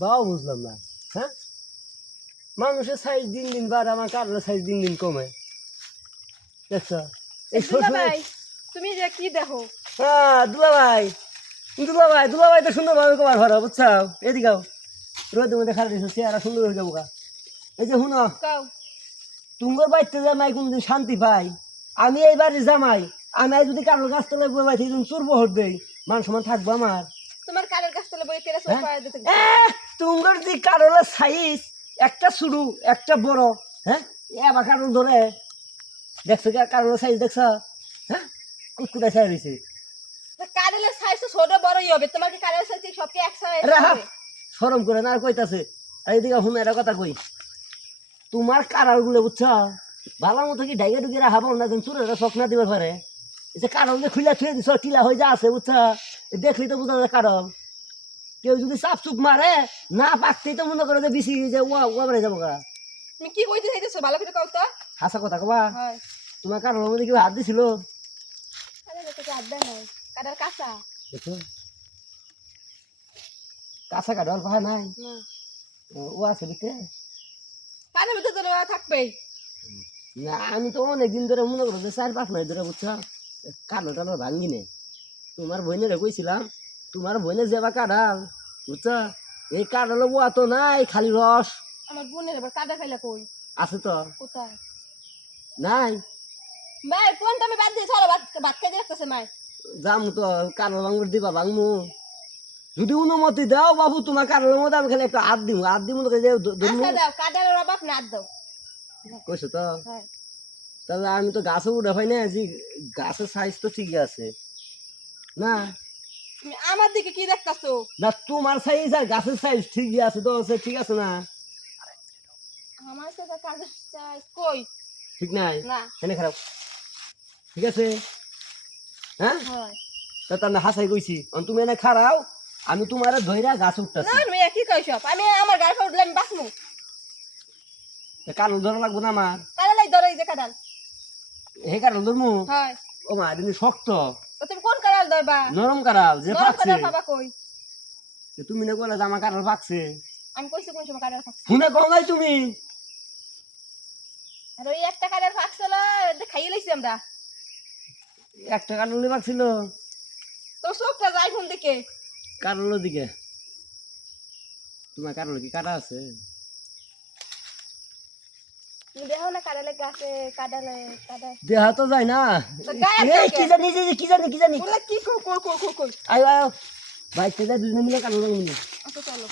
বাও বুঝলাম না। হ্যাঁ, মানুষের সাইজ দিন দিন বাড়ে, আমার কারোর সাইজ দিন দিন কমে। দেখছো এই দুলাভাই তুমি যে কি দেখো? হ্যাঁ দুলাভাই, দুলাভাই দুলাভাই তো সুন্দরভাবে কমার ভাড়া বুঝছো। এদিকাও রোদের মধ্যে খারাপ দিচ্ছে, চেহারা সুন্দর হয়ে যাবো গা। এই যে শুনো, কাও তুঙ্গর বাড়িতে জামাই কোনদিন শান্তি পাই? আমি এই বাড়ির জামাই, আমি আজ যদি কারোর গাছ তলায় বই বাড়ি চোর বহর দেই, মান সমান থাকবো আমার? তোমার কারের কাছ থেকে বই কেড়ে সব হ্যাঁ? পাড়া দিতে তুঙ্গর যে কারোর সাইজ একটা শুরু একটা বড়, হ্যাঁ এবার কারোর ধরে দেখছো কি কারোর সাইজ দেখছো? হ্যাঁ কুটকুটা সাইজ হয়েছে। কারেলের সাইজ তো ছোট বড়ই হবে, তোমার কি কারের সাইজ সব কি এক সাইজ রাহা হবে? সরম করে না আর কইতাছে। এইদিকে শুনে একটা কথা কই, তোমার কারাল গুলো বুঝছো ভালো মতো কি ডাইগে ডুগে রাখা পাও না, যেন চুরেরা শখ না দিবার পারে। এই যে কারল যে খুলে থুয়ে দিছ টিলা হয়ে যা আছে বুঝছো, দেখলি তো বুঝা যায় কারল। কেউ যদি চাপ চুপ মারে না পাকতেই তো মনে করে যে বিসি যে ওয়া বেড়ে যাবো গা। তুমি কি কইতে চাইতেছো ভালো করে কও তো। হাসা কথা কবা, হয় তোমার কারলের মধ্যে কেউ হাত দিছিল? কারের কাছে আড্ডা নাই, কারের কাঁচা দেখো কাঁচা কাঠল পাহা নাই, না, ও আছে ভিতরে। কারের ভিতরে তো ওরা থাকবেই। না আমি তো অনেকদিন ধরে মনে করো যে 4-5 মাস ধরে বুঝছো কালো টালো ভাঙ্গি নে। তোমার বোনেরে কইছিলাম, তোমার বোনে যাবা কাঁঠাল বুঝছো, এই কাঁঠাল ওয়া তো নাই, খালি রস আমার বোনের এবার কাদা খাইলা কই? আছে তো কোথায়? নাই। মাই ফোনটা আমি বাদ দিয়ে চলো, ভাত ভাত খাইতে রাখতেছে মাই। যামু তো কাঁঠাল ভাঙবর দিবা ভাঙমু, যদি অনুমতি দাও বাবু তোমার কাঁঠালের মধ্যে আমি খালি একটা হাত দিমু যে ধরমু। আচ্ছা দাও, কাদার অভাব না দাও। কইছো তো, হ্যাঁ তাহলে আমি তো গাছে উঠে পাই না, যে গাছের সাইজ তো ঠিকই আছে না? তুমি আমার দিকে কি দেখতাছো? না তোমার সাইজ আর গাছের সাইজ ঠিকই আছে তো, ঠিক আছে না? আমার সাথে কাদের চাই কই? ঠিক নাই? না এনে খারাপ ঠিক আছে। হ্যাঁ হয় তা আমি হাসাই কইছি, তুমি এনে খারাও, আমি তোমার ধইরা গাছ না, উঠতেছি। তুমি কি কই সব? আমি আমার গাড়ি উঠলে আমি বাঁচমু। কারণ ধরা লাগবো না আমার, কাদালাই ধরে এই যে কাদাল। হে কারণ ধরমু। হয় ও মা দিন শক্ত তো তুমি কোন কাদাল ধরবা? নরম কারাল যে নরম পাকছে। কাদাল খাবা কই? তুমি না কইলা যে আমার কারাল পাকছে, আমি কইছি কোন সময় কাদাল খাচ্ছি? শুনে কও নাই তুমি? আর ওই একটা কাদাল খাচ্ছিল, খাইয়ে লাইছি আমরা। একটা কারণ পাকছিল তোর চোখটা যাই কোন দিকে? কারণের দিকে। তোমার কারণ কি কাটা আছে? তুমি দেখো না কাদালে গাছে কাদালে কাদা দেহা তো যায় না। তো গায়ে এই, থাকে। কি জানি কি জানি কি জানি। বলে কি কই কই কই কই কই? আয় আয় বাইতে যা দুজনে মিলে কারণ আচ্ছা চলো।